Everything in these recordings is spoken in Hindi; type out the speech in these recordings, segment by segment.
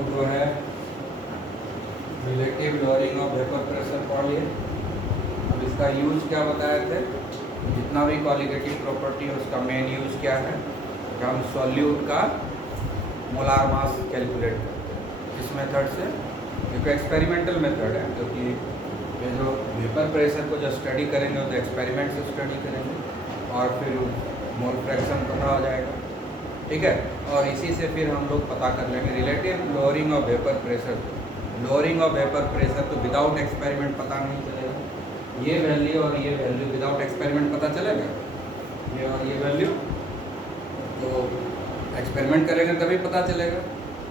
लोग जो है relative lowering of vapour pressure पढ़ लिए। अब इसका यूज क्या बताए थे, जितना भी क्वालिटेटिव प्रॉपर्टी है उसका मेन यूज क्या है कि हम सॉल्यूट का मोलार मास कैलकुलेट करते हैं। इस मेथड से, क्योंकि एक्सपेरिमेंटल मेथड है, क्योंकि ये जो वेपर प्रेशर को जो स्टडी करेंगे तो एक्सपेरिमेंट से स्टडी करेंगे और फिर मोल फ्रैक्शन पता हो जाएगा, ठीक है। और इसी से फिर हम लोग पता कर लेंगे relative lowering of vapour pressure. Lowering of vapour pressure तो विदाउट एक्सपेरिमेंट पता नहीं चलेगा। ये वैल्यू और ये वैल्यू विदाउट एक्सपेरिमेंट पता चलेगा, ये और ये वैल्यू तो एक्सपेरिमेंट करेंगे तभी पता चलेगा।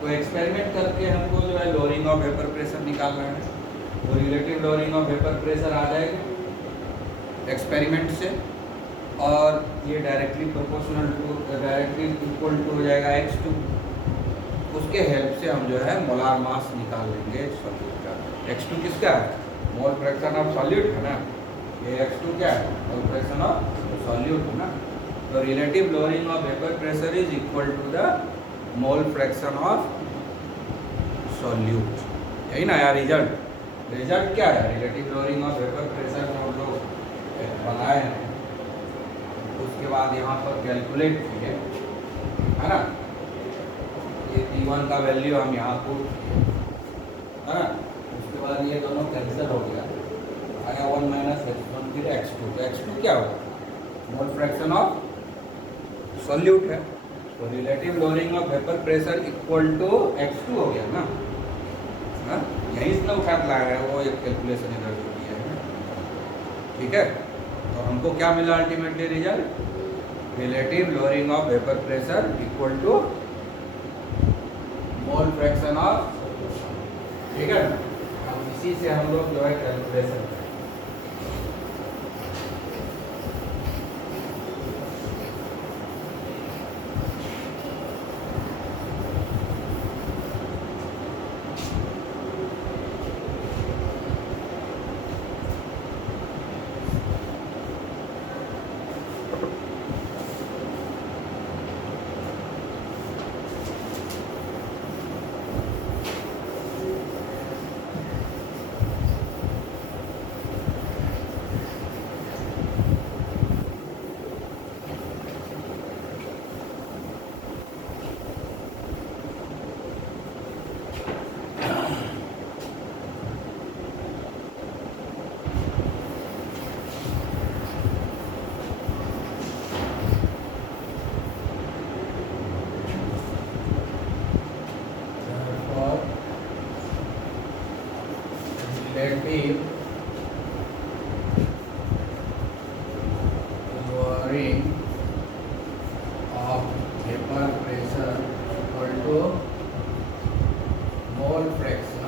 तो एक्सपेरिमेंट करके हमको जो है लोअरिंग ऑफ वेपर प्रेशर निकालना है, तो relative lowering of vapour pressure आ जाएगा एक्सपेरिमेंट से, और ये directly proportional to directly equal to हो जाएगा x2। उसके हेल्प से हम जो है मोलार मास निकाल लेंगे सॉल्यूट का। x2 किसका है, मोल फ्रैक्शन ऑफ सॉल्यूट है ना, ये x2 क्या है, मोल फ्रैक्शन ऑफ सॉल्यूट है ना। तो relative lowering of vapour pressure is equal to the mole fraction of solute, यही ना यार रिजल्ट क्या है, relative lowering of vapour pressure जो हम लोग बनाए हैं उसके बाद यहाँ पर कैलकुलेट किए है ना, ये T1 का वैल्यू हम यहाँ पुट किए है ना, उसके बाद ये दोनों कैंसिल हो गया, आया 1 माइनस x1 फिर x2। तो x2 क्या होगा, मोल फ्रैक्शन ऑफ सॉल्यूट है। तो relative lowering of vapour pressure equal to x2 हो गया ना, हाँ यहीं से उठा के लाया है, वो एक कैलकुलेशन इधर जो किया है, ठीक है। तो हमको क्या मिला ultimately result, relative lowering of vapour pressure equal to mole fraction of, ठीक है। अब इसी से हम लोग जो है कैलकुलेशन करें। Relative lowering of vapor pressure equal to mole fraction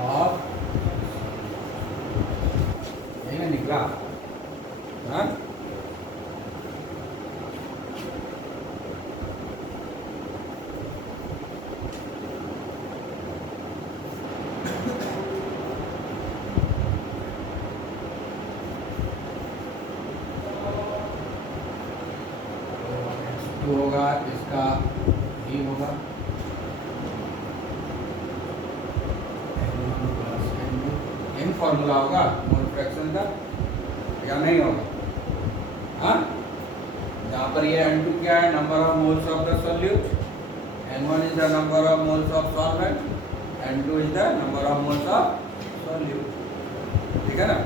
of, यही ना निकला, हाँ होगा, इसका ही होगा इन फॉर्मूला होगा मोल फ्रैक्शन का या नहीं होगा, हाँ जहाँ पर ये N2 क्या है, number of moles of the solute, N1 is the number of moles of solvent, N2 is the number of moles of solute, ठीक है ना।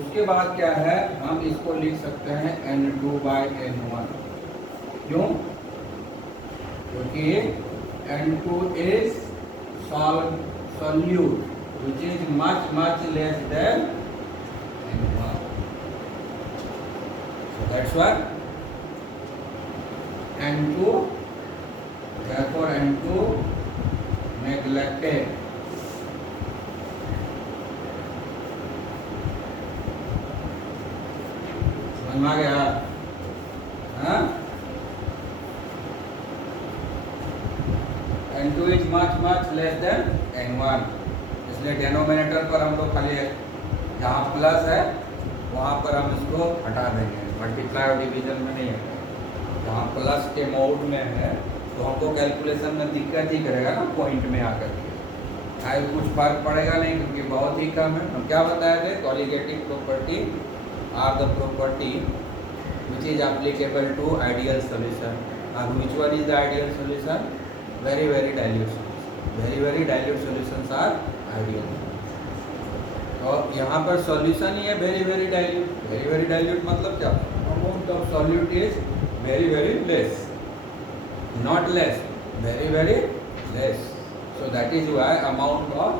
उसके बाद क्या है, हम इसको लिख सकते हैं N2/N1, क्यों, क्योंकि N2 is solute which is much less than N1, so that's why N2, therefore N2 neglected, समझ में आ गया, हाँ N2 is much less than N1, इसलिए डेनोमिनेटर पर हम लोग खाली जहाँ प्लस है वहाँ पर हम इसको हटा देंगे, मल्टीप्लाई और डिवीजन में नहीं है, जहाँ प्लस के मोड में है तो हमको कैलकुलेशन में दिक्कत ही करेगा ना पॉइंट में आकर के, आगे कुछ फर्क पड़ेगा नहीं क्योंकि बहुत ही कम है। हम क्या बताए थे, colligative property are the property which is applicable to ideal solution. और which one is the ideal solution? Very very dilute solution. Very very dilute solutions are ideal. और यहाँ पर सॉल्यूशन ही है very very dilute. Very very dilute मतलब क्या? Amount of solute is very very less, not less, very very less. So that is why amount of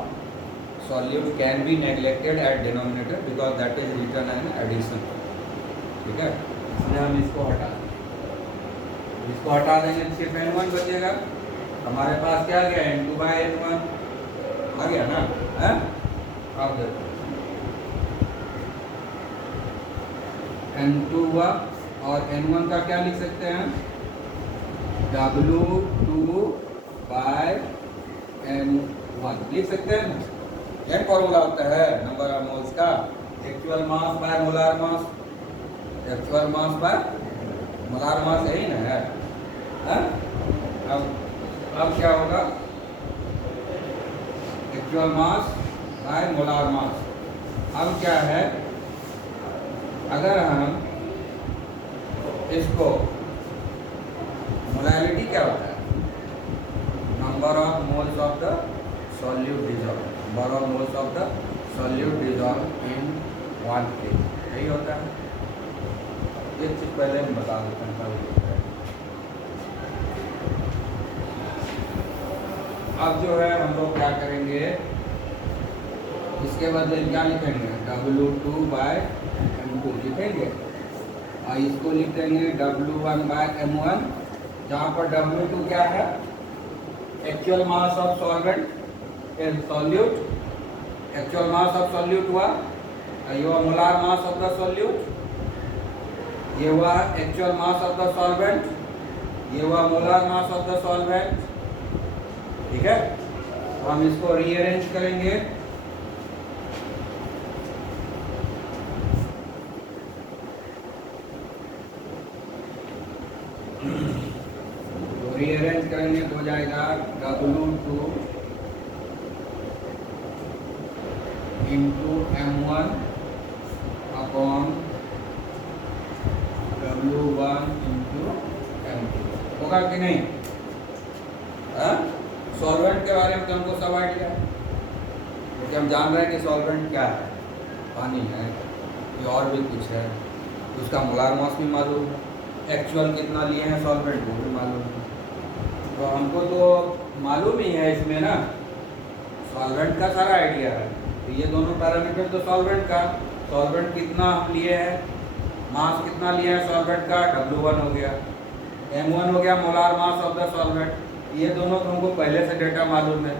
solute can be neglected at denominator because that is written in addition. ठीक है, इसलिए हम इसको हटा देंगे। इसको हटा देंगे तो सिर्फ n1 बचेगा। हमारे पास क्या आ गया? n2 by n1 आ गया ना, है? अब देखो n2 हुआ और n1 का क्या लिख सकते हैं? W2 by N1 लिख सकते हैं ना। क्या फॉर्मूला होता है नंबर ऑफ मोल्स का? Actual mass by molar mass. Actual mass by molar mass यही ना है, हाँ? अब क्या होगा? Actual mass by molar mass. अब क्या है, अगर हम इसको मोलैलिटी क्या होता है? Number of moles of the solute dissolve, number of moles of the solute dissolve in 1 kg, यही होता है। ये चीज पहले हम बता देते हैं कल। अब जो है हम लोग क्या करेंगे, इसके बदले क्या लिखेंगे? W2 by M2 लिखेंगे और इसको लिख देंगे W1 by M1, जहाँ पर W2 क्या है? Actual mass of solvent in solute. Actual mass of solute हुआ, ये हुआ molar mass of the solute, ये हुआ actual mass of the solvent, ये हुआ molar mass of the solvent. ठीक है, तो हम इसको रीअरेंज करेंगे। रीअरेंज करेंगे तो हो जाएगा W2 into M1 upon W1 into M2। होगा कि नहीं? सॉल्वेंट के बारे में तो हमको सब आइडिया है, क्योंकि हम जान रहे हैं कि सॉल्वेंट क्या है, पानी है या और भी कुछ है। उसका मोलार मास भी मालूम है, एक्चुअल कितना लिए हैं सॉल्वेंट वो भी मालूम है। तो हमको तो मालूम ही है इसमें ना, सॉल्वेंट का सारा आइडिया है। तो ये दोनों पैरामीटर तो सॉल्वेंट का, सॉल्वेंट कितना हम लिए हैं, मास कितना लिया है सॉल्वेंट का, W1 हो गया, M1 हो गया molar mass of the solvent. ये दोनों तो हमको पहले से डेटा मालूम है।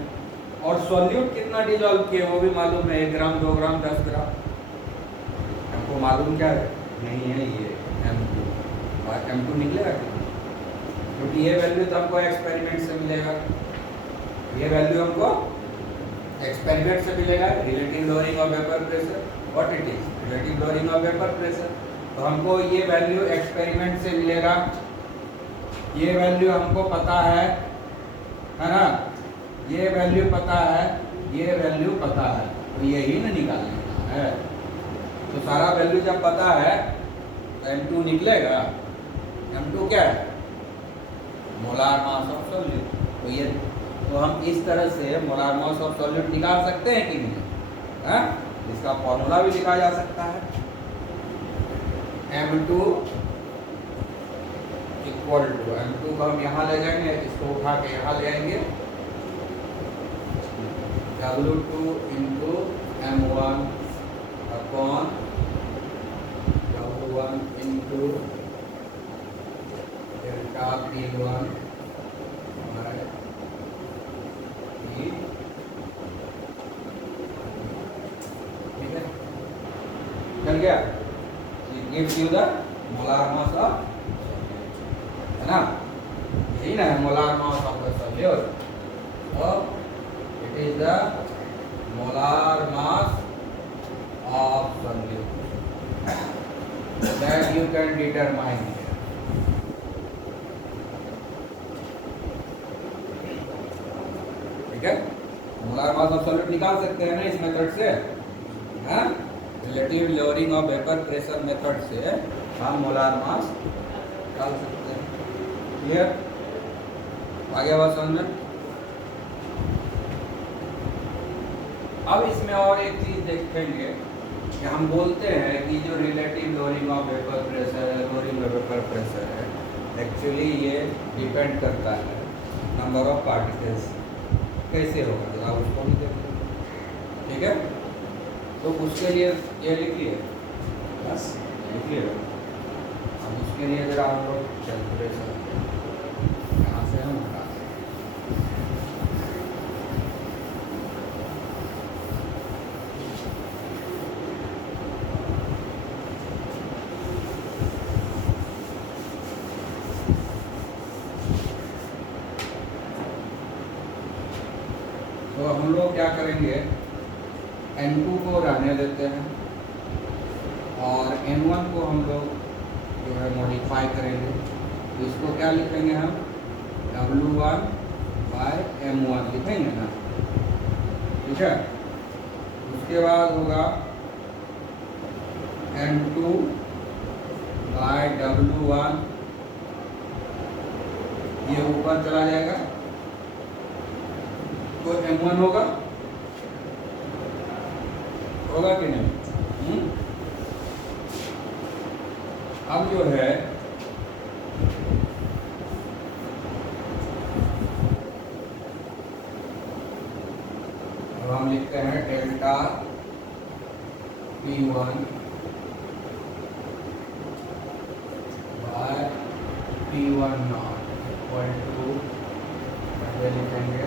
और सॉल्यूट कितना डिजॉल्व किए वो भी मालूम है, 1 ग्राम 2 ग्राम 10 ग्राम। हमको मालूम क्या है? नहीं है ये M2 और M2 निकलेगा क्योंकि ये वैल्यू तो हमको एक्सपेरिमेंट से मिलेगा। ये वैल्यू हमको एक्सपेरिमेंट से मिलेगा। Relative lowering of vapour pressure, what it is? Relative lowering of vapour pressure. तो हमको ये वैल्यू एक्सपेरिमेंट से मिलेगा। ये वैल्यू हमको पता है ना? ये वैल्यू पता है, ये वैल्यू पता है, तो यही ना निकालना है। तो सारा वैल्यू जब पता है तो M2 निकलेगा। M2 क्या है? Molar mass of solute. तो ये तो हम इस तरह से मोलार मास ऑफ सॉल्यूट निकाल सकते हैं कि नहीं? है? इसका फॉर्मूला भी लिखा जा सकता है। M2 इक्वल टू, M2 को हम यहाँ ले जाएंगे, इसको उठा के यहाँ ले आएंगे, W2 into M1 upon W1 into delta P1 ठीक है, चल गया। It gives you the molar mass of, है ना? यही ना है molar mass of the solute. तो it is the molar mass of solute that you can determine here. Mass of solute निकाल सकते हैं ना इस मेथड से, हाँ, relative lowering of vapour pressure method से हम मोलार मास निकाल सकते हैं। क्लियर? आगे बात समझ में? अब इसमें और एक चीज देखेंगे कि हम बोलते हैं कि जो relative lowering of vapour pressure है, लोअरिंग ऑफ वेपर प्रेशर है, एक्चुअली ये डिपेंड करता है नंबर ऑफ पार्टिकल्स। कैसे होगा जरा उसको भी देखते हैं, ठीक है? तो उसके लिए ये लिखिए, बस लिखिए। अब उसके लिए जरा हम लोग कैलकुलेशन यहाँ से हम हटा तो हम लोग क्या करेंगे, N2 को रहने देते हैं और N1 को हम लोग जो है मॉडिफाई करेंगे। तो इसको क्या लिखेंगे हम, W1/M1 लिखेंगे ना, ठीक है? उसके बाद होगा N2/W1, ये ऊपर चला जाएगा तो M1 होगा कि नहीं? अब जो है अब हम लिखते हैं delta P1 by P1 not equal to, ये लिखेंगे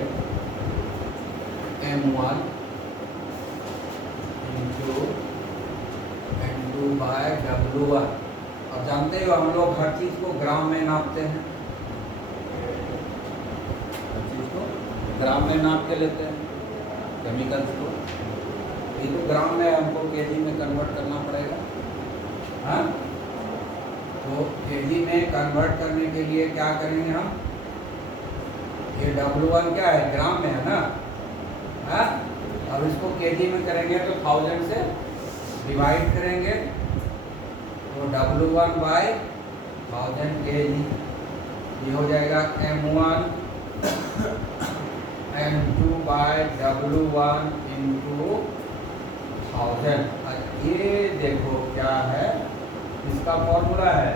M1 into N2 bye W1। अब जानते हो हम लोग हर चीज को ग्राम में नापते हैं, हर चीज को ग्राम में नाप के लेते हैं, केमिकल्स को। ये तो ग्राम में हमको केजी में कन्वर्ट करना पड़ेगा, हाँ? तो केजी में कन्वर्ट करने के लिए क्या करेंगे हम, ये W1 क्या है, ग्राम में है ना, हाँ? अब इसको केजी में करेंगे तो 1000 से डिवाइड करेंगे तो W1/1000 kg, ये हो जाएगा M1 N2/W1 इंटू 1000। ये देखो क्या है, इसका फॉर्मूला है,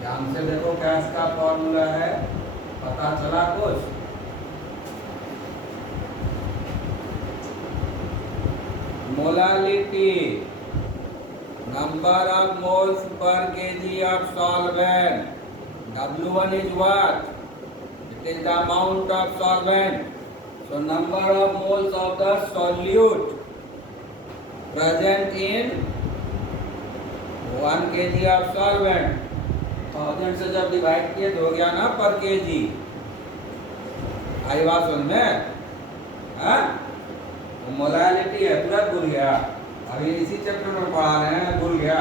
ध्यान से देखो क्या इसका फॉर्मूला है, पता चला कुछ? Molality, number of moles per kg of solvent. W1 is what? It is the amount of solvent. So number of moles of the solute present in 1 kg of solvent, 1000 से जब डिवाइड किए तो हो गया ना पर केजी। आई बात समझ में? हाँ, मोलालिटी है, तुरंत भूल गया, अभी इसी चैप्टर में पढ़ा रहे हैं, भूल गया।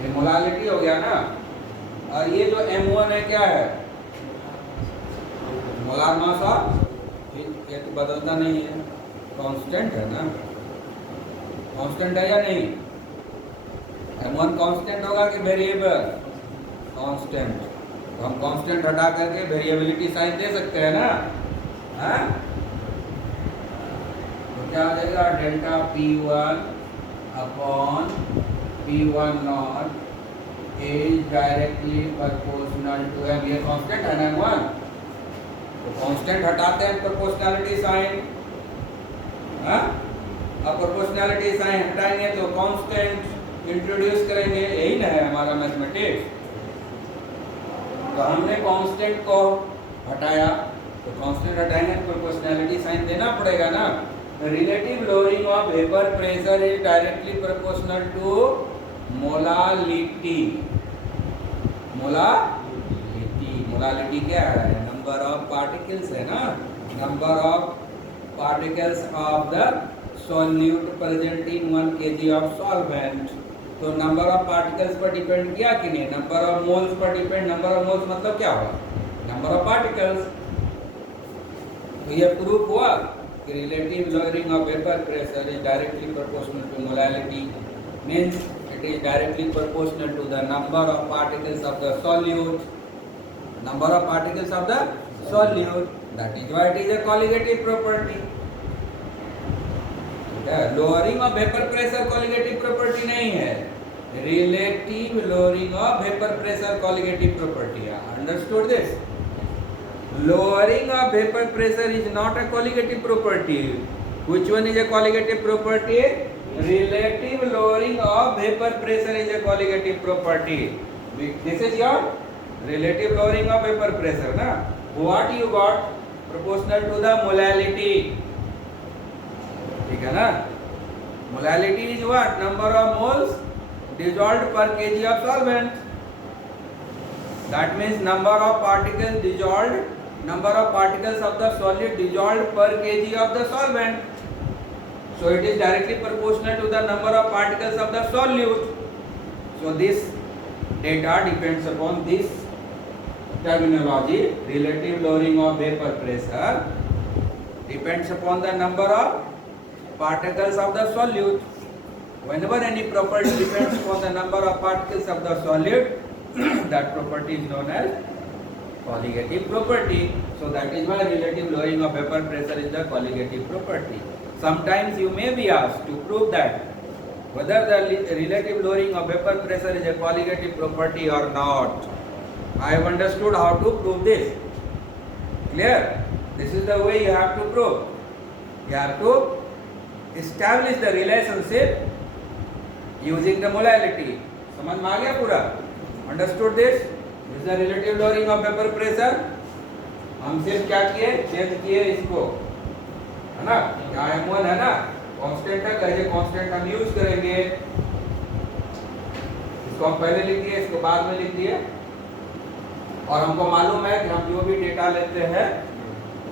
ये मोलालिटी हो गया ना, और ये जो M1 है क्या है, मोलार मास ऑफ, ये तो बदलता नहीं है, कांस्टेंट है ना, कांस्टेंट है या नहीं? M1 कांस्टेंट होगा कि वेरिएबल? कांस्टेंट। तो हम कांस्टेंट हटा करके वेरिएबिलिटी साइन दे सकते हैं ना, हाँ? क्या हो जाएगा, delta P1 upon P1 not is directly proportional to M। ये कांस्टेंट है ना M1, तो कांस्टेंट हटाते हैं प्रोपोर्शनैलिटी साइन, हाँ? अब प्रोपोर्शनैलिटी साइन हटाएंगे तो कांस्टेंट इंट्रोड्यूस करेंगे, यही ना है हमारा मैथमेटिक्स। तो हमने कांस्टेंट को हटाया, तो कांस्टेंट हटाएंगे तो प्रोपोर्शनैलिटी साइन देना पड़ेगा ना। Relative lowering of vapor pressure is directly proportional to molality। Molality क्या है, नंबर ऑफ पार्टिकल्स है ना, number of particles of the solute present in 1 kg of solvent। तो नंबर ऑफ पार्टिकल्स पर डिपेंड किया कि नहीं, number of moles per depend. Number of moles मतलब क्या हुआ, नंबर ऑफ पार्टिकल्स। तो ये प्रूफ हुआ कि relative lowering of vapor pressure is directly proportional to molality, means it is directly proportional to the number of particles of the solute, number of particles of the solute. That is why it is a colligative property. Lowering of vapor pressure colligative property नहीं है, relative lowering of vapor pressure colligative property है. Understood this? Lowering of vapor pressure is not a colligative property. Which one is a colligative property? Relative lowering of vapor pressure is a colligative property. This is your relative lowering of vapor pressure, na? What you got? Proportional to the molality. ठीक है ना? Molality is what? Number of moles dissolved per kg of solvent. That means number of particles dissolved, number of particles of the solid dissolved per kg of the solvent. So it is directly proportional to the number of particles of the solute. So this data depends upon this terminology. Relative lowering of vapor pressure depends upon the number of particles of the solute. Whenever any property depends upon the number of particles of the solute, that property is known as colligative property. So that is why relative lowering of vapor pressure is the colligative property. Sometimes you may be asked to prove that whether the relative lowering of vapor pressure is a colligative property or not. I have understood how to prove this. Clear? This is the way you have to prove. You have to establish the relationship using the molality. समझ में आ गया पूरा? Understood this? This is the relative lowering of vapor pressure. हम सिर्फ क्या किए? चेंज किए इसको, है ना? यहाँ M1 है ना, कांस्टेंट है, कहे कांस्टेंट हम यूज करेंगे. इसको हम पहले लिख दिए, इसको बाद में लिख दिए. और हमको मालूम है कि हम जो भी डेटा लेते हैं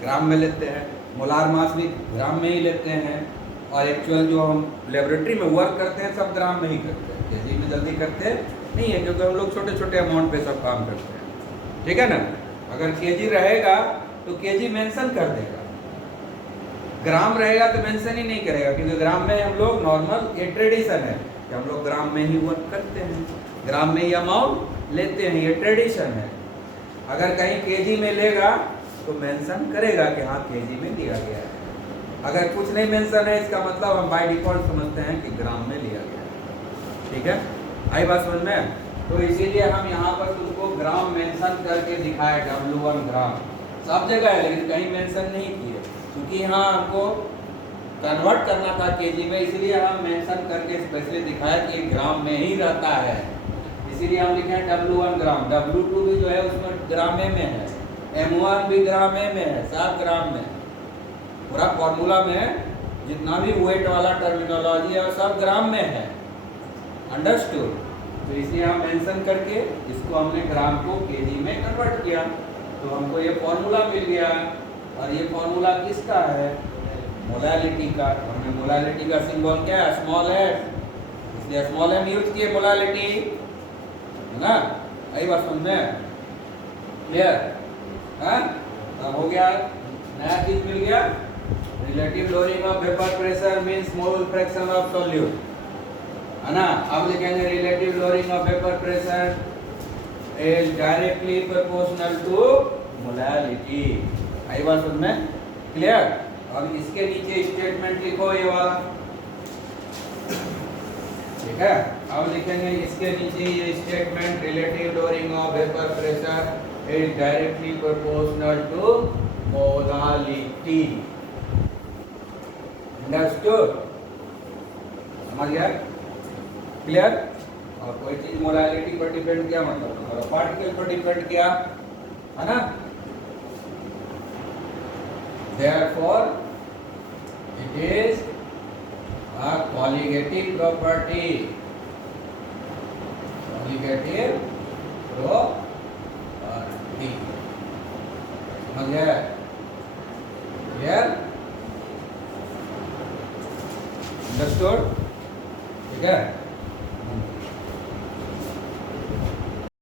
ग्राम में लेते हैं, मोलार मास भी ग्राम में ही लेते हैं, और एक्चुअल जो हम लेबोरेटरी में वर्क करते हैं सब ग्राम में ही करते हैं. केजी में जल्दी करते नहीं है, क्योंकि हम लोग छोटे छोटे अमाउंट पे सब काम करते हैं. ठीक है ना? अगर केजी रहेगा तो केजी मेंशन कर देगा, ग्राम रहेगा तो मेंशन ही नहीं करेगा, क्योंकि ग्राम में हम लोग नॉर्मल ये ट्रेडिशन है कि हम लोग ग्राम में ही वर्क करते हैं, ग्राम में ही अमाउंट लेते हैं, ये ट्रेडिशन है. अगर कहीं केजी में लेगा तो मेंशन करेगा कि हाँ केजी में दिया गया है. अगर कुछ नहीं मेंशन है, इसका मतलब हम बाय डिफॉल्ट समझते हैं कि ग्राम में लिया गया है. ठीक है, आई बात समझ में? तो इसीलिए हम यहाँ पर तुमको ग्राम मेंशन करके दिखाए, W1 ग्राम सब जगह है, लेकिन कहीं मेंशन नहीं किए, क्योंकि यहाँ हमको कन्वर्ट करना था केजी में, इसीलिए हम मेंशन करके स्पेशली दिखाया कि ग्राम में ही रहता है. इसीलिए हम लिखे हैं W1 ग्राम. W2 भी जो है उसमें ग्रामे में है, M1 भी ग्रामे में है, सब ग्राम में. पूरा फॉर्मूला में जितना भी वेट वाला टर्मिनोलॉजी है सब ग्राम में है. अंडरस्टूड? तो इसलिए हम मेंशन करके इसको हमने ग्राम को केजी में कन्वर्ट किया, तो हमको ये फॉर्मूला मिल गया. और ये फॉर्मूला किसका है? मोलालिटी का. हमने मोलालिटी का सिंबल क्या है? Small M. इसलिए स्मॉल एम यूज किए मोलालिटी, है ना? यही बात समझ में? क्लियर? हाँ, हो गया, नया चीज मिल गया. Relative lowering of vapour pressure means mole fraction of solute, है ना? अब लिखेंगे relative lowering of vapour pressure is directly proportional to molality. आई बात समझ में? क्लियर? अब इसके नीचे स्टेटमेंट लिखो ये वाला. ठीक है, अब लिखेंगे इसके नीचे ये statement, relative lowering of vapour pressure is directly proportional to molality. Understood? समझ गया? क्लियर? और कोई चीज मोलालिटी पर डिपेंड किया मतलब पार्टिकल पर डिपेंड किया, है ना? Therefore, it is a colligative property. Colligative property. समझ गया?